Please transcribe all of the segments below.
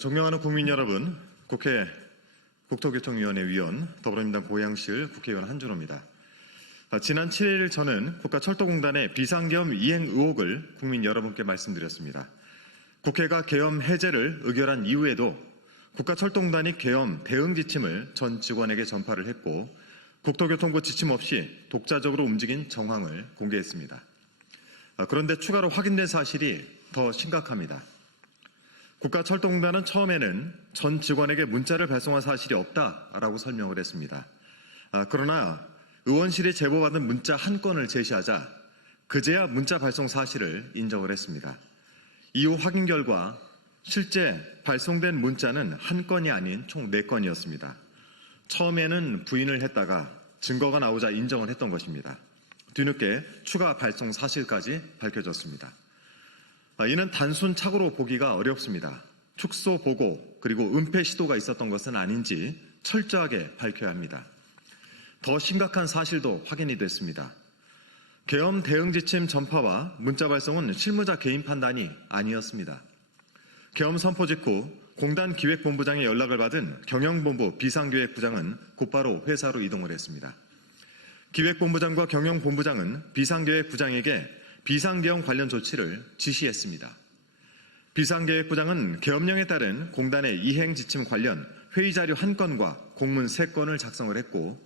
존경하는 국민 여러분, 국회 국토교통위원회 위원, 더불어민주당 고양시을 국회의원 한준호입니다. 지난 7일 저는 국가철도공단의 비상계엄 이행 의혹을 국민 여러분께 말씀드렸습니다. 국회가 계엄 해제를 의결한 이후에도 국가철도공단이 계엄 대응 지침을 전 직원에게 전파를 했고 국토교통부 지침 없이 독자적으로 움직인 정황을 공개했습니다. 그런데 추가로 확인된 사실이 더 심각합니다. 국가철도공단은 처음에는 전 직원에게 문자를 발송한 사실이 없다라고 설명을 했습니다. 그러나 의원실이 제보받은 문자 한 건을 제시하자 그제야 문자 발송 사실을 인정을 했습니다. 이후 확인 결과 실제 발송된 문자는 한 건이 아닌 총 4건이었습니다. 처음에는 부인을 했다가 증거가 나오자 인정을 했던 것입니다. 뒤늦게 추가 발송 사실까지 밝혀졌습니다. 이는 단순 착오로 보기가 어렵습니다. 축소 보고 그리고 은폐 시도가 있었던 것은 아닌지 철저하게 밝혀야 합니다. 더 심각한 사실도 확인이 됐습니다. 계엄 대응 지침 전파와 문자 발송은 실무자 개인 판단이 아니었습니다. 계엄 선포 직후 공단 기획본부장의 연락을 받은 경영본부 비상기획부장은 곧바로 회사로 이동을 했습니다. 기획본부장과 경영본부장은 비상기획부장에게 비상계엄 관련 조치를 지시했습니다. 비상계획부장은 계엄령에 따른 공단의 이행 지침 관련 회의자료 1건과 공문 3건을 작성을 했고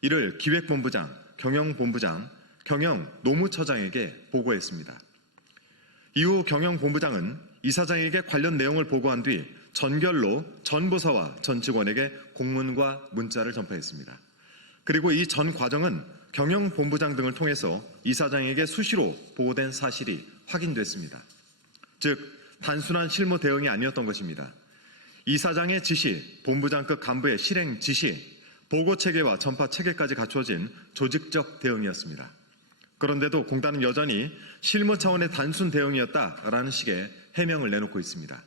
이를 기획본부장, 경영본부장, 경영노무처장에게 보고했습니다. 이후 경영본부장은 이사장에게 관련 내용을 보고한 뒤 전결로 전 부서와 전 직원에게 공문과 문자를 전파했습니다. 그리고 이 전 과정은 경영본부장 등을 통해서 이사장에게 수시로 보고된 사실이 확인됐습니다. 즉 단순한 실무 대응이 아니었던 것입니다. 이사장의 지시, 본부장급 간부의 실행 지시, 보고 체계와 전파 체계까지 갖추어진 조직적 대응이었습니다. 그런데도 공단은 여전히 실무 차원의 단순 대응이었다라는 식의 해명을 내놓고 있습니다.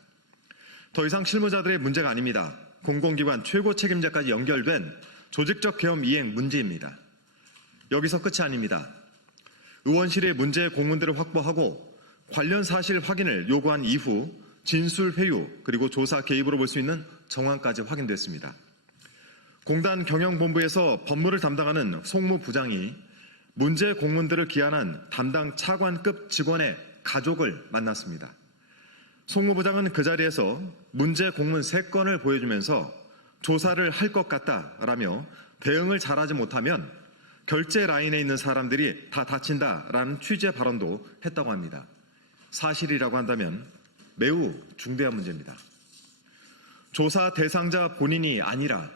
더 이상 실무자들의 문제가 아닙니다. 공공기관 최고 책임자까지 연결된 조직적 계엄 이행 문제입니다. 여기서 끝이 아닙니다. 의원실이 문제의 공문들을 확보하고 관련 사실 확인을 요구한 이후 진술 회유 그리고 조사 개입으로 볼 수 있는 정황까지 확인됐습니다. 공단 경영본부에서 법무를 담당하는 송무부장이 문제 공문들을 기한한 담당 차관급 직원의 가족을 만났습니다. 송무부장은 그 자리에서 문제 공문 3건을 보여주면서 조사를 할 것 같다라며 대응을 잘하지 못하면 결제 라인에 있는 사람들이 다 다친다라는 취지의 발언도 했다고 합니다. 사실이라고 한다면 매우 중대한 문제입니다. 조사 대상자 본인이 아니라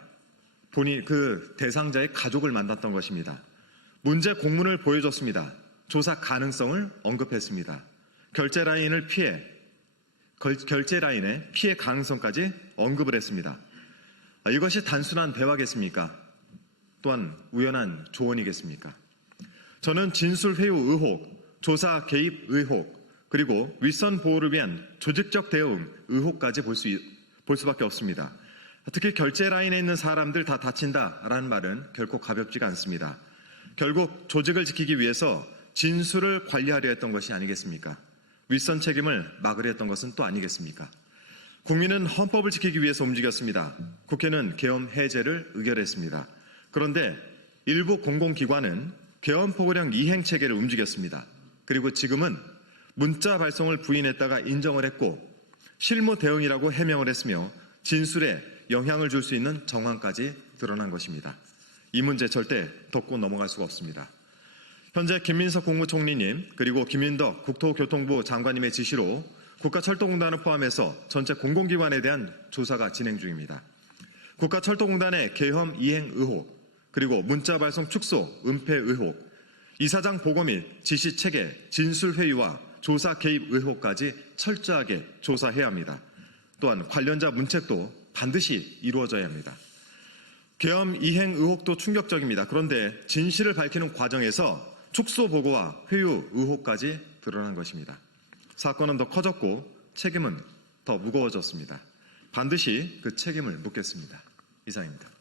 그 대상자의 가족을 만났던 것입니다. 문제 공문을 보여줬습니다. 조사 가능성을 언급했습니다. 결제 라인의 피해 가능성까지 언급을 했습니다. 이것이 단순한 대화겠습니까? 또한 우연한 조언이겠습니까? 저는 진술 회유 의혹, 조사 개입 의혹, 그리고 윗선 보호를 위한 조직적 대응 의혹까지 볼 수밖에 없습니다. 특히 결제 라인에 있는 사람들 다 다친다라는 말은 결코 가볍지가 않습니다. 결국 조직을 지키기 위해서 진술을 관리하려 했던 것이 아니겠습니까? 윗선 책임을 막으려 했던 것은 또 아니겠습니까? 국민은 헌법을 지키기 위해서 움직였습니다. 국회는 계엄 해제를 의결했습니다. 그런데 일부 공공기관은 계엄 포고령 이행 체계를 움직였습니다. 그리고 지금은 문자 발송을 부인했다가 인정을 했고 실무 대응이라고 해명을 했으며 진술에 영향을 줄 수 있는 정황까지 드러난 것입니다. 이 문제 절대 덮고 넘어갈 수가 없습니다. 현재 김민석 국무총리님 그리고 김윤덕 국토교통부 장관님의 지시로 국가철도공단을 포함해서 전체 공공기관에 대한 조사가 진행 중입니다. 국가철도공단의 계엄 이행 의혹 그리고 문자 발송 축소, 은폐 의혹, 이사장 보고 및 지시 체계, 진술 회의와 조사 개입 의혹까지 철저하게 조사해야 합니다. 또한 관련자 문책도 반드시 이루어져야 합니다. 계엄 이행 의혹도 충격적입니다. 그런데 진실을 밝히는 과정에서 축소 보고와 회유 의혹까지 드러난 것입니다. 사건은 더 커졌고 책임은 더 무거워졌습니다. 반드시 그 책임을 묻겠습니다. 이상입니다.